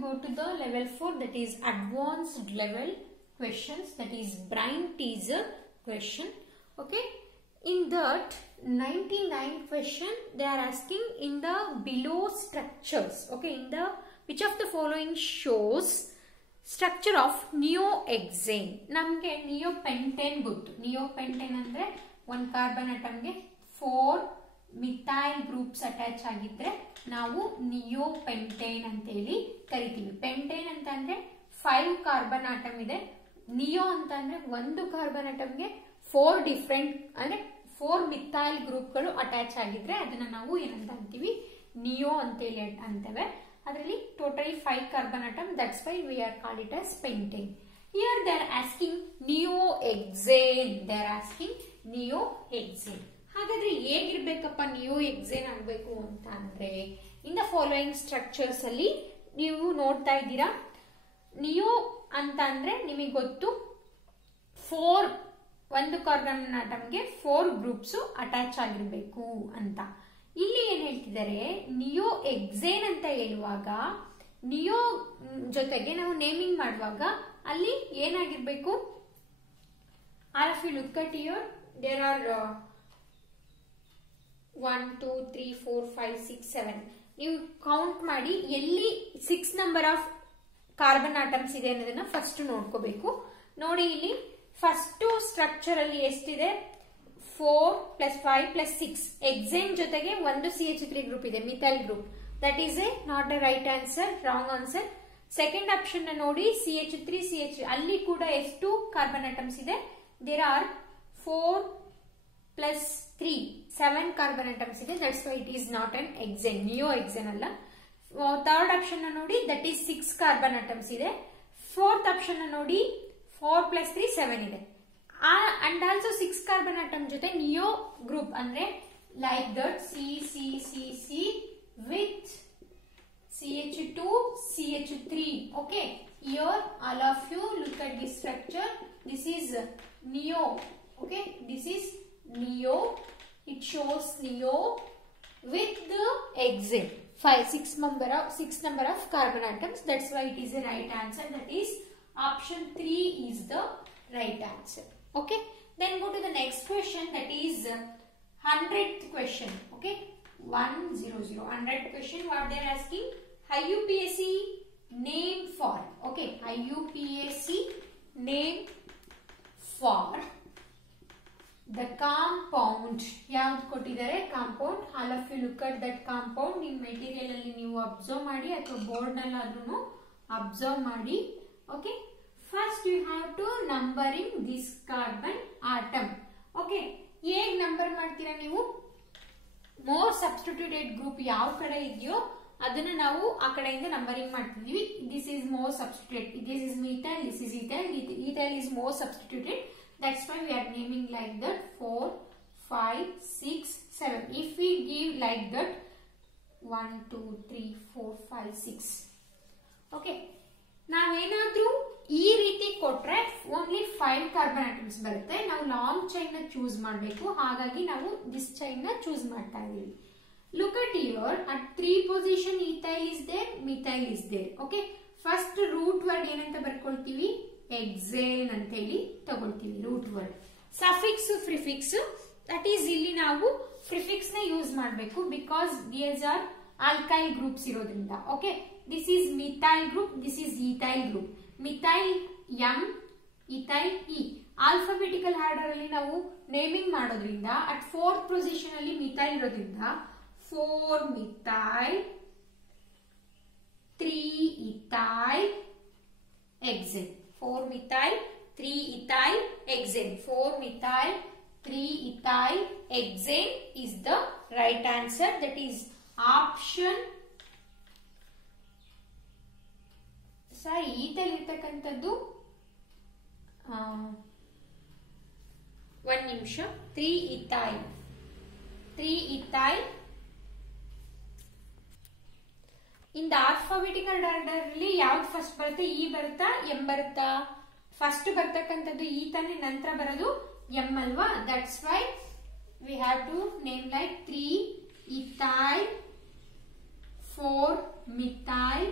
go to the level 4, that is advanced level questions, that is brain teaser question. Okay, in that 99 question they are asking in the below structures. Okay, in the which of the following shows structure of neohexane. ನಮಗೆ ನಿಯೋಪೆಂಟೇನ್ ಗೊತ್ತು. ನಿಯೋಪೆಂಟೇನ್ ಅಂದ್ರೆ ಒಂದು carbon ಅಟಮ್ಗೆ 4 methyl groups attach ಆಗಿದ್ರೆ ನಾವು ನಿಯೋಪೆಂಟೇನ್ ಅಂತ ಹೇಳಿ ಕರಿತೀವಿ. Pentane ಅಂತ ಅಂದ್ರೆ 5 ಕಾರ್ಬನ್ ಆಟಮ್ ಇದೆ. ನಿಯೋ ಅಂತ ಅಂದ್ರೆ ಒಂದು ಕಾರ್ಬನ್ ಅಟಮ್ಗೆ 4 ಡಿಫ್ರೆಂಟ್ ಅಂದ್ರೆ 4 ಮಿಥೈಲ್ ಗ್ರೂಪ್ಗಳು ಅಟ್ಯಾಚ್ ಆಗಿದ್ರೆ ಅದನ್ನ ನಾವು ಏನಂತ ಅಂತೀವಿ, ನಿಯೋ ಅಂತ ಹೇಳಿ ಅಂತೇವೆ. ಅದರಲ್ಲಿ totally 5 carbon atom, that's why we are called it as pentane. Here they are asking neohexane. They are asking neohexane. ಹಾಗಾದ್ರೆ ಹೇಗಿರ್ಬೇಕಪ್ಪ ನಿಯೋಹೆಕ್ಸೇನ್ ಆಗಬೇಕು ಅಂತ ಅಂದ್ರೆ, ಇನ್ ದ ಫಾಲೋಯಿಂಗ್ ಸ್ಟ್ರಕ್ಚರ್ಸ್ ಅಲ್ಲಿ ನೀವು ನೋಡ್ತಾ ಇದ್ದೀರಾ. ನಿಯೋ ಅಂತ ಅಂದ್ರೆ ನಿಮಗೆ ಗೊತ್ತು 4 ಒಂದು ಕಾರ್ಬನ್ ಆಟಮ್ಗೆ 4 ಗ್ರೂಪ್ಸ್ ಅಟ್ಯಾಚ್ ಆಗಿರ್ಬೇಕು ಅಂತ. ಇಲ್ಲಿ ಏನ್ ಹೇಳ್ತಿದ್ದಾರೆ, ನಿಯೋಹೆಕ್ಸೇನ್ ಅಂತ ಹೇಳುವಾಗ ನಿಯೋ ಜೊತೆಗೆ ನಾವು ನೇಮಿಂಗ್ ಮಾಡುವಾಗ ಅಲ್ಲಿ ಏನಾಗಿರ್ಬೇಕು, all of you look at here, there are 1 2 3 4 5 6 7. ನೀವು ಕೌಂಟ್ ಮಾಡಿ ಎಲ್ಲಿ 6 ನಂಬರ್ ಆಫ್ ಕಾರ್ಬನ್ ಆಟಮ್ಸ್ ಇದೆ ಅನ್ನೋದನ್ನ ಫಸ್ಟ್ ನೋಡ್ಕೋಬೇಕು. ನೋಡಿ, ಇಲ್ಲಿ ಫಸ್ಟ್ ಸ್ಟ್ರಕ್ಚರ್ ಅಲ್ಲಿ ಎಷ್ಟಿದೆ, 4 + 5 + 6. ಹೆಕ್ಸೇನ್ ಜೊತೆಗೆ ಒಂದು CH3 ಗ್ರೂಪ್ ಇದೆ, methyl group. That is a not a right answer, wrong answer. Second option ನೋಡಿ, CH3 CH, ಅಲ್ಲಿ ಕೂಡ ಎಷ್ಟು ಕಾರ್ಬನ್ ಆಟಮ್ಸ್ ಇದೆ, ದೇರ್ ಆರ್ 4 + 3 7 ಕಾರ್ಬನ್ ಆಟಮ್ಸ್ ಇದೆ. That's why it is not an hexane, neohexane ಅಲ್ಲ. Third option ನೋಡಿ, that is 6 carbon atoms ಇದೆ. Fourth option ನೋಡಿ, 4 + 3 7 ಇದೆ. ಅಂಡ್ ಆಲ್ಸೋ 6 ಕಾರ್ಬನ್ ಆಟಮ್ ಜೊತೆ ನಿಯೋ ಗ್ರೂಪ್ ಅಂದ್ರೆ like that C with CH2 CH3. okay, here all of you look at this structure. This is neo. okay, this is neo. It shows neo with the hexane. 6 number of carbon atoms. That's why it is a right answer. That is option 3 is the right answer. Okay, then go to the next question, that is 100th question. okay, 100 100th question. What they are asking, IUPAC name for. okay, IUPAC name for the compound. ಯಾವ್ದು ಕೊಟ್ಟಿದ್ದಾರೆ compound. All of you look at that compound. ನಿಮ್ಮ material ಅಲ್ಲಿ ನೀವು observe ಮಾಡಿ ಅಥವಾ board ನಲ್ಲಾದ್ರೂ observe ಮಾಡಿ. Okay, first you have to numbering this carbon atom. Okay, ಹೇಗ್ ನಂಬರ್ ಮಾಡ್ತೀರಾ ನೀವು, ಮೋರ್ ಸಬ್ಸ್ಟಿಟ್ಯೂಟೆಡ್ ಗ್ರೂಪ್ ಯಾವ ಕಡೆ ಇದೆಯೋ ಅದನ್ನ ನಾವು ಆ ಕಡೆಯಿಂದ ನಂಬರಿಂಗ್ ಮಾಡ್ತಿದೀವಿ. This is more substituted, this is methyl, this is ethyl, ethyl is more substituted. That's why we are naming like that 4 5 6 7. If we give like that 1 2 3 4 5 6. okay, ನಾವೇನಾದ್ರೂ ಈ ರೀತಿ ಕೊಟ್ರೆ ಓನ್ಲಿ 5 ಕಾರ್ಬನ್ ಆಟಮ್ಸ್ ಬರುತ್ತೆ. ನಾವು long chain ನ choose ಮಾಡಬೇಕು. ಹಾಗಾಗಿ ನಾವು ದಿಸ್ ಚೈನ್ ನ ಚೂಸ್ ಮಾಡ್ತಾ ಇದೀವಿ. Look at here, at 3 position ethyl is there, methyl is there. Okay, first root word ಏನಂತ ಬರ್ಕೊಳ್ತೀವಿ, ಹೆಕ್ಸೇನ್ ಅಂತ ಹೇಳಿ ತಗೊಳ್ತೀವಿ root word. Suffix prefix, that is ಇಲ್ಲಿ ನಾವು ಪ್ರಿಫಿಕ್ಸ್ ನ ಯೂಸ್ ಮಾಡಬೇಕು because these are alkyl groups ಇರೋದ್ರಿಂದ. Okay, this is methyl group, this is ethyl group. Methyl M, ethyl E. Alphabetical order ಅಲ್ಲಿ ನಾವು ನೇಮಿಂಗ್ ಮಾಡೋದ್ರಿಂದ ಅಟ್ 4th ಪೊಸಿಷನ್ ಅಲ್ಲಿ methyl ಇರೋದ್ರಿಂದ 4 methyl 3 ethyl hexane. 4 methyl 3 ethyl hexane. 4 methyl 3 ethyl hexane is the right answer. That is option. Sir ethyl ಇರ್ತಕ್ಕಂಥದ್ದು 1 ನಿಮಿಷ. 3 ethyl in the alphabetical order ಅಲ್ಲಿ ಯಾವ್ದು first ಬರುತ್ತೆ, ಇ ಬರುತ್ತಾ ಎಂ ಬರುತ್ತಾ? ಫಸ್ಟ್ ಬರ್ತಕ್ಕಂಥದ್ದು ಇ ತಾನೆ, ನಂತರ ಬರೋದು ಎಂ ಅಲ್ವಾ? That's why we have to name like 3 ethyl 4 methyl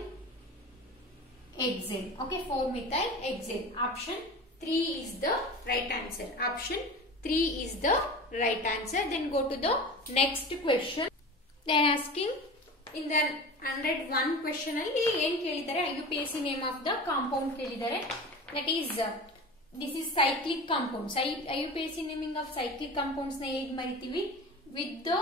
hexane. Okay, 4-methyl hexane. Option 3 is the right answer. Option 3 is the right answer. Then go to the next question. They are asking in the 101 question alli ಏನು ಕೇಳಿದ್ದಾರೆ, IUPAC name of the compound ಕೇಳಿದ್ದಾರೆ. That is this is cyclic compounds. IUPAC naming of cyclic compounds na ಹೇಗೆ ಮರಿತೀವಿ? With the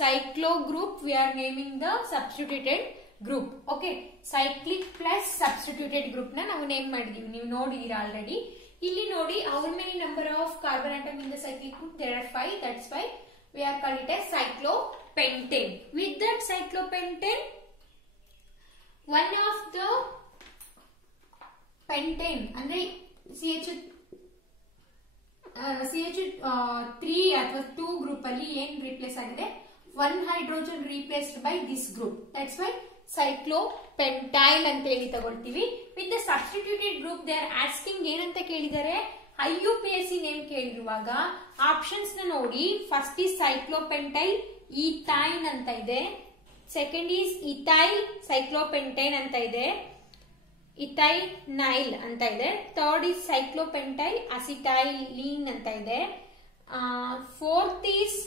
cyclo group we are naming the substituted group. Okay, cyclic plus substituted group na ನಾವು name ಮಾಡಿದೀವಿ, ನೀವು ನೋಡಿದೀರಾ already. ಇಲ್ಲಿ ನೋಡಿ, how many number of carbon atom in the cyclic group? There are 5. That's why we are called it as cyclopentane. With that cyclopentane, one of the pentane ಅಂದ್ರೆ CH3 ಅಥವಾ 2 group ಅಲ್ಲಿ ಏನ್ replace ಆಗಿದೆ? 1 hydrogen replaced by this group. That's why cyclopentyl ಅಂತ ಹೇಳಿ ತಗೊಳ್ತೀವಿ. With the substituted group they are asking ಏನಂತ ಕೇಳಿದ್ದಾರೆ? IUPAC ನೇಮ್ ಕೇಳಿರುವಾಗ ಆಪ್ಷನ್ಸ್ ನ ನೋಡಿ. ಫಸ್ಟ್ ಈಸ್ cyclopentyl ethyne ಅಂತ ಇದೆ, ಸೆಕೆಂಡ್ ಈಸ್ ethyl cyclopentane ಅಂತ ಇದೆ, ethynyl ಅಂತ ಇದೆ, ಥರ್ಡ್ ಈಸ್ cyclopentyl acetylene ಅಂತ ಇದೆ, ಫೋರ್ತ್ ಈಸ್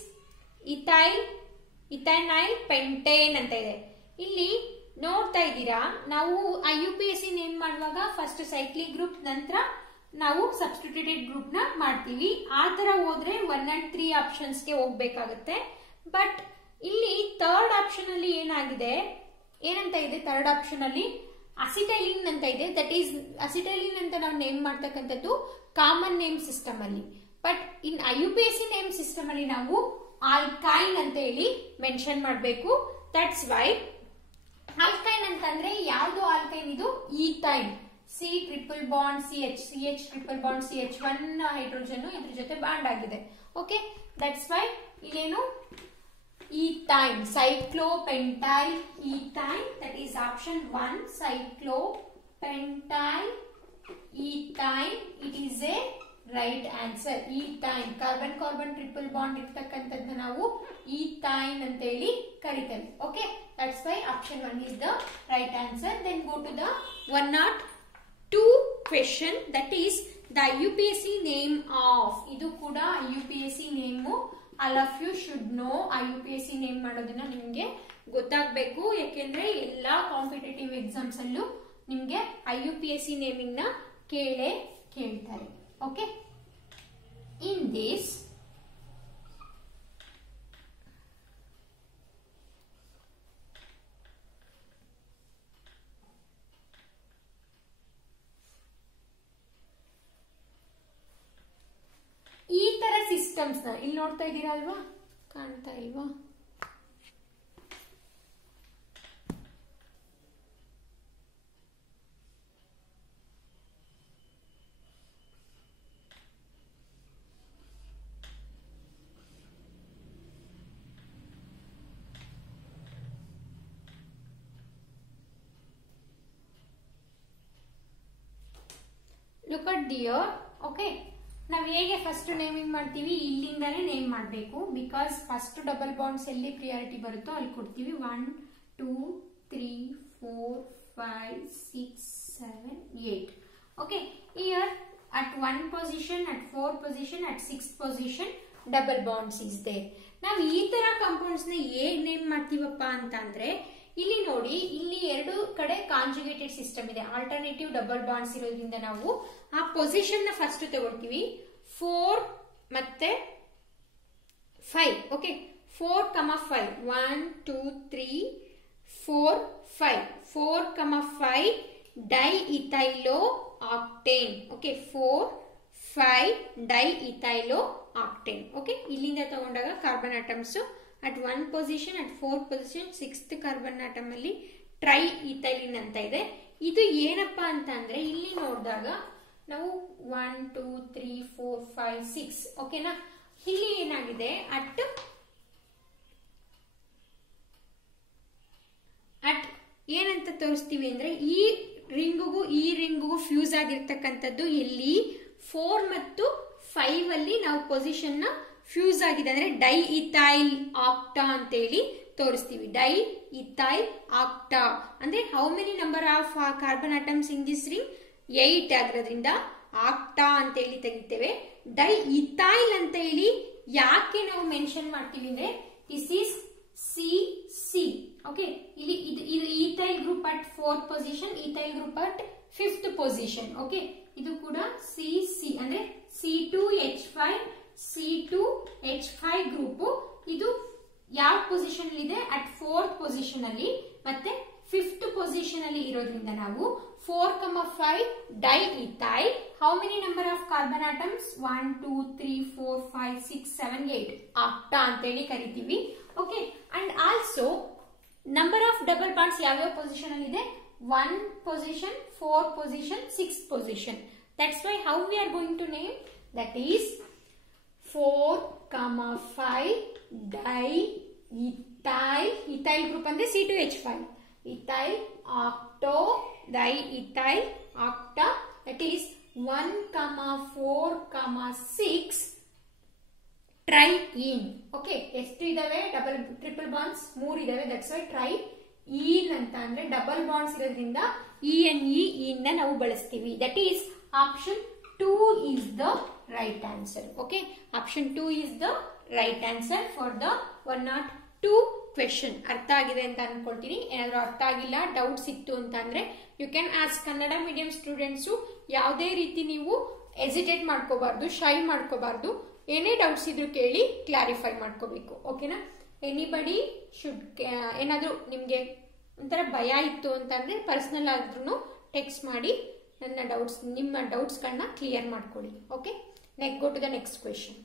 ethynyl pentane ಅಂತ ಇದೆ. ಇಲ್ಲಿ ನೋಡ್ತಾ ಇದ್ದೀರಾ, ನಾವು IUPAC ನೇಮ್ ಮಾಡುವಾಗ ಫಸ್ಟ್ ಸೈಕ್ಲಿಕ್ ಗ್ರೂಪ್, ನಂತರ ನಾವು ಸಬ್ಸ್ಟಿಟ್ಯೂಟೆಡ್ ಗ್ರೂಪ್ ನ ಮಾಡ್ತೀವಿ. ಆ ತರ ಹೋದ್ರೆ 1 and 3 ಆಪ್ಷನ್ಸ್ ಗೆ ಹೋಗ್ಬೇಕಾಗತ್ತೆ. ಬಟ್ ಇಲ್ಲಿ ಥರ್ಡ್ ಆಪ್ಷನ್ ಅಲ್ಲಿ ಏನಾಗಿದೆ, ಏನಂತ ಇದೆ? ಥರ್ಡ್ ಆಪ್ಷನ್ ಅಲ್ಲಿ ಅಸಿಟೈಲಿನ್ ಅಂತ ಇದೆ. ದಟ್ ಈಸ್ ಅಸಿಟೈಲಿನ್ ಅಂತ ನಾವು ನೇಮ್ ಮಾಡ್ತಕ್ಕಂಥದ್ದು ಕಾಮನ್ ನೇಮ್ ಸಿಸ್ಟಮ್ ಅಲ್ಲಿ. But in IUPAC name system ಅಲ್ಲಿ ನಾವು ಆಲ್ಕೈನ್ ಅಂತ ಹೇಳಿ ಮೆನ್ಷನ್ ಮಾಡಬೇಕು. ದಟ್ಸ್ ವೈ ಆಲ್ಕೈನ್ ಅಂತಂದ್ರೆ ಯಾವ್ದು ಆಲ್ಕೈನ್? ಇದು ethyne. C triple bond CH, CH triple bond CH, 1 hydrogen ಇದ್ರ ಜೊತೆ ಬಾಂಡ್ ಆಗಿದೆ. ಓಕೆ, ದಟ್ಸ್ ವೈ ಇಲ್ಲೇನು ethyne, cyclopentyl ethyne, that is option 1, cyclopentyl ethyne. It is a right answer. ethyne, carbon carbon triple bond ಇರ್ತಕ್ಕಂಥದ್ದನ್ನ ನಾವು ethyne ಅಂತ ಹೇಳಿ ಕರಿತೇವೆ. Okay, that's why option 1 is the right answer. Then go to the 102 question, that is the IUPAC name of. ಇದು ಕೂಡ IUPAC name. All of you should know IUPAC name ಮಾಡೋದನ್ನ ನಿಮಗೆ ಗೊತ್ತಾಗಬೇಕು. ಯಾಕೆಂದ್ರೆ ಎಲ್ಲಾ ಕಾಂಪಿಟೇಟಿವ್ ಎಕ್ಸಾಮ್ಸ್ ಅಲ್ಲೂ ನಿಮಗೆ IUPAC ನೇಮಿಂಗ್ ನ ಕೇಳ್ತಾರೆ. ಓಕೆ, ಇನ್ ದಿಸ್ ಈ ತರ ಸಿಸ್ಟಮ್ಸ್ ನ ಇಲ್ಲಿ ನೋಡ್ತಾ ಇದ್ದೀರಾ ಅಲ್ವಾ? ಕಾಣ್ತಾ ಇಲ್ವಾ? Look at their. ಓಕೆ, ನಾವು ಹೇಗೆ ಫಸ್ಟ್ ನೇಮಿಂಗ್ ಮಾಡ್ತೀವಿ, ಇಲ್ಲಿಂದಾನೇ ನೇಮ್ ಮಾಡಬೇಕು. ಬಿಕಾಸ್ ಫಸ್ಟ್ ಡಬಲ್ ಬಾಂಡ್ಸ್ ಎಲ್ಲಿ ಪ್ರಿಯಾರಿಟಿ ಬರುತ್ತೋ ಅಲ್ಲಿ ಕೊಡ್ತೀವಿ. 1 2 3 4 5 6 7 8. Okay, here at 1 position, at 4 position, at 6th position double bonds is there. ನಾವು ಈ ತರ ಕಾಂಪೌಂಡ್ಸ್ ನ ಹೇಗೆ ನೇಮ್ ಮಾಡ್ತೀವಪ್ಪ ಅಂತ ಅಂದ್ರೆ, ಇಲ್ಲಿ ನೋಡಿ, ಇಲ್ಲಿ ಎರಡು ಕಡೆ ಕಾಂಜುಗೇಟೆಡ್ ಸಿಸ್ಟಮ್ ಇದೆ. ಆಲ್ಟರ್ನೇಟಿವ್ ಡಬಲ್ ಬಾಂಡ್ಸ್ ಇರೋದ್ರಿಂದ ನಾವು ಆ ಪೊಸಿಷನ್ ನ ಫಸ್ಟ್ ತಗೊಳ್ತೀವಿ. 4 ಮತ್ತೆ 5. Okay, 4, 5 1 2 3 4 5 4, 5 diethyl octane. Okay, 4 5 diethyl octane. Okay, ಇಲ್ಲಿಂದ ತಗೊಂಡಾಗ carbon atoms at 1 position, at 4th position, 6th carbon atom ಅಲ್ಲಿ ಟ್ರೈ ಇಥೈಲಿನ್ ಅಂತ ಇದೆ. ಇದು ಏನಪ್ಪಾ ಅಂತ ಅಂದ್ರೆ, ಇಲ್ಲಿ ನೋಡಿದಾಗ ನಾವು 1 2 3 4 5 6. ಓಕೆನಾ? ಇಲ್ಲಿ ಏನಾಗಿದೆ, ಅಟ್ ಏನಂತ ತೋರಿಸ್ತೀವಿ ಅಂದ್ರೆ, ಈ ರಿಂಗಿಗೂ ಫ್ಯೂಸ್ ಆಗಿರ್ತಕ್ಕಂಥದ್ದು ಇಲ್ಲಿ 4 ಮತ್ತು 5 ಅಲ್ಲಿ ನಾವು ಪೊಸಿಷನ್ ನ ಫ್ಯೂಸ್ ಆಗಿದೆ ಅಂದ್ರೆ ಡೈಇಥೈಲ್ ಆಕ್ಟಾ ಅಂತ ಹೇಳಿ ತೋರಿಸ್ತೀವಿ. ಡೈಇಥೈಲ್ ethyl, octa. ಅಂದ್ರೆ how many number of carbon atoms in this ring? 8 ಆಗಿರೋದ್ರಿಂದ octa ಅಂತ ಹೇಳಿ ತೆಗಿತೇವೆ. ಡೈಇಥೈಲ್ ಅಂತ ಹೇಳಿ ಯಾಕೆ ನಾವು ಮೆನ್ಷನ್ ಮಾಡ್ತೀವಿ ಅಂದ್ರೆ ದಿಸ್ ಈಸ್ CC. ಓಕೆ, ಇಲ್ಲಿ ಇದು ethyl group at 4th position, ethyl group at 5th position. Okay, ಇದು ಕೂಡ CC ಅಂದ್ರೆ C2H5 C2H5 ಗ್ರೂಪ್. ಇದು ಯಾವ ಪೊಸಿಷನ್ ಇದೆ? ಅಟ್ 4th ಪೊಸಿಷನ್ ಅಲ್ಲಿ ಮತ್ತೆ 5th ಪೊಸಿಷನ್ ಅಲ್ಲಿ ಇರೋದ್ರಿಂದ ನಾವು 4,5 diethyl. How many number of carbon atoms? 1 2 3 4 5 6 7 8 octa ಅಂತ ಹೇಳಿ ಕರಿತೀವಿ. Okay, and also number of double bonds ಯಾವ್ಯಾವ ಪೊಸಿಷನ್ ಅಲ್ಲಿ ಇದೆ? 1 position, 4 position, 6 position. That's why how we are going to name that is 4,5 diethyl. Ethyl group ಅಂದ್ರೆ C2H5. ethyl octo diethyl octa, that is 1,4,6 triene. Okay, ಎಷ್ಟು ಇದಾವೆ double triple bonds? 3 ಇದಾವೆ. That's why ಟ್ರೈಇನ್ ಅಂತ ಅಂದ್ರೆ double bonds ಇರೋದ್ರಿಂದ ENE ನ ನಾವು ಬಳಸ್ತೀವಿ. That is option 2 is the right answer. Okay, option 2 is the right answer for the 102 question. ಅರ್ಥ ಆಗಿದೆ ಅಂತ ಅನ್ಕೊಳ್ತೀನಿ. ಏನಾದ್ರು ಅರ್ಥ ಆಗಿಲ್ಲ, ಡೌಟ್ಸ್ ಇತ್ತು ಅಂತ ಅಂದ್ರೆ you can ask. Kannada medium students ಯಾವುದೇ ರೀತಿ ನೀವು ಎಸಿಟೇಟ್ ಮಾಡ್ಕೋಬಾರ್ದು, ಶೈ ಮಾಡ್ಕೋಬಾರ್ದು. ಏನೇ ಡೌಟ್ಸ್ ಇದ್ರು ಕೇಳಿ ಕ್ಲಾರಿಫೈ ಮಾಡ್ಕೋಬೇಕು. ಓಕೆನಾ? ಎನಿಬಡಿ ಶುಡ್, ಏನಾದ್ರು ನಿಮ್ಗೆ ಒಂಥರ ಭಯ ಇತ್ತು ಅಂತಂದ್ರೆ ಪರ್ಸನಲ್ ಆದ್ರೂ ಟೆಕ್ಸ್ಟ್ ಮಾಡಿ ನಿಮ್ಮ ಡೌಟ್ಸ್ಗಳನ್ನ ಕ್ಲಿಯರ್ ಮಾಡ್ಕೊಳ್ಳಿ. Okay, go to the next question.